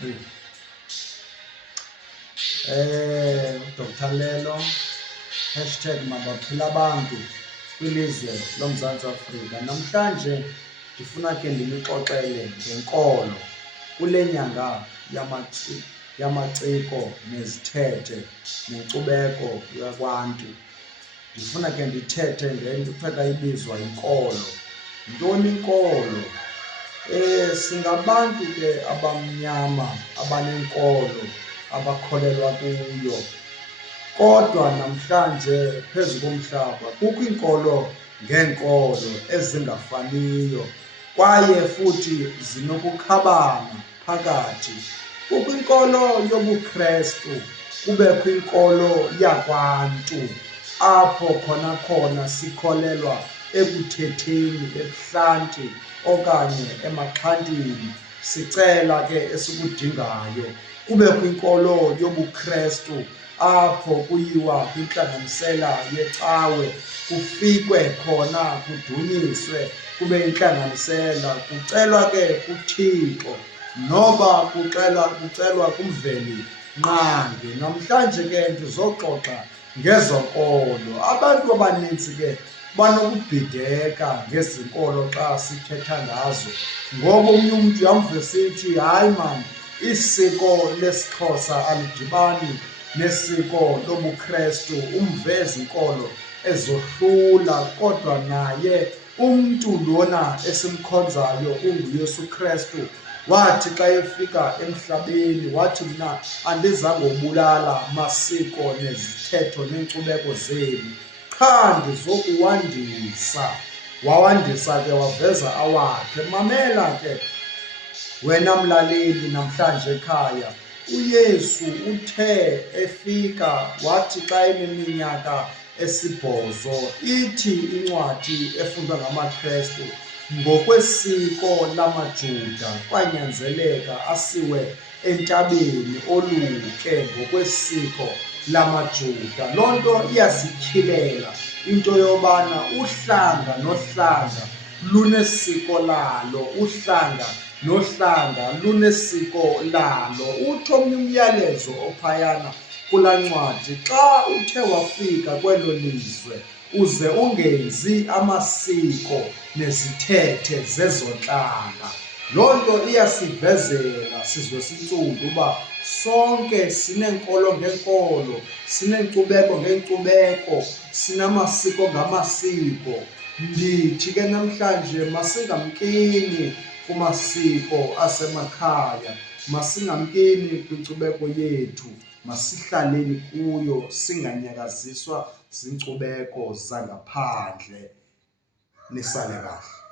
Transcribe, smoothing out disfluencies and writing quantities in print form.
free. Dr. LELO #mabaphila kwilizwe loMzantsi Afrika. Namhlanje ndifuna ke ndinixoxele ngenkolo kule nyanga yamaciko nezithethe nenkcubeko yakwantu. Ndifuna ke ndithethe ngento kuthiwa ibizwa inkolo. Yintoni inkolo? Singabantu ke abamnyama abanenkolo abakholelwa kuyo. Kodwa namhlanje phezu komhlaba kukho iinkolo ngeenkolo ezingafaniyo kwaye futhi zinokukhabana phakathi. Kukho inkolo yobuKrestu, kubekho inkolo yakwantu apho khona sikholelwa ekuthetheni, ebuhlanti okanye emaxhantini, sicela ke esikudingayo. Kubekho inkolo yobuKrestu apho kuyiwa kwintlanganisela yecawe, kufikwe khona kudunyiswe, kube intlanganisela, kucelwa ke kuThixo noba kucelwa kumveli nqangi. Namhlanje ke ndizoxoxa ngezonkolo. Abantu abanintsi ke banokubhideka ngezi nkolo xa sithetha ngazo, ngoba omnye umntu uyamva esithi, hayi mani, isiko lesiXhosa alidibani nesiko lobuKrestu. Umve ezi nkolo ezohlula, kodwa naye umntu lona esimkhonzayo unguYesu Krestu wathi xa efika emhlabeni wathi, mna andizangobulala masiko nezithetho neenkcubeko zenu, qha ndizokuwandisa. Wawandisa ke waveza awakhe. Mamela ke wena mlaleli namhlanje ekhaya, uYesu uthe efika wathi xa eneminyaka esi-8, ithi incwadi efundwa ngamaKrestu, ngokwesiko lamaJuda kwanyanzeleka asiwe entabeni oluke ngokwesiko lamaJuda. Loo nto iyasityhilela into yobana uhlanga nohlanga lunesiko lalo, uhlanga nohlanga lunesiko lalo. Uthi omnye umyalezo ophayana kulaa ncwadi, xa uthe wafika kwelo lizwe uze ungenzi amasiko nezithethe zezo ntlanga. Loo nto iyasivezela sizwe sintsundu uba sonke sineenkolo ngeenkolo, sineenkcubeko ngeenkcubeko, sinamasiko ngamasiko. Ndithi ke namhlanje masingamkeni kumasiko asemakhaya, masingamkeni kwinkcubeko yethu, masihlaleni kuyo, singanyakaziswa ziinkcubeko zangaphandle. Nisale kahle.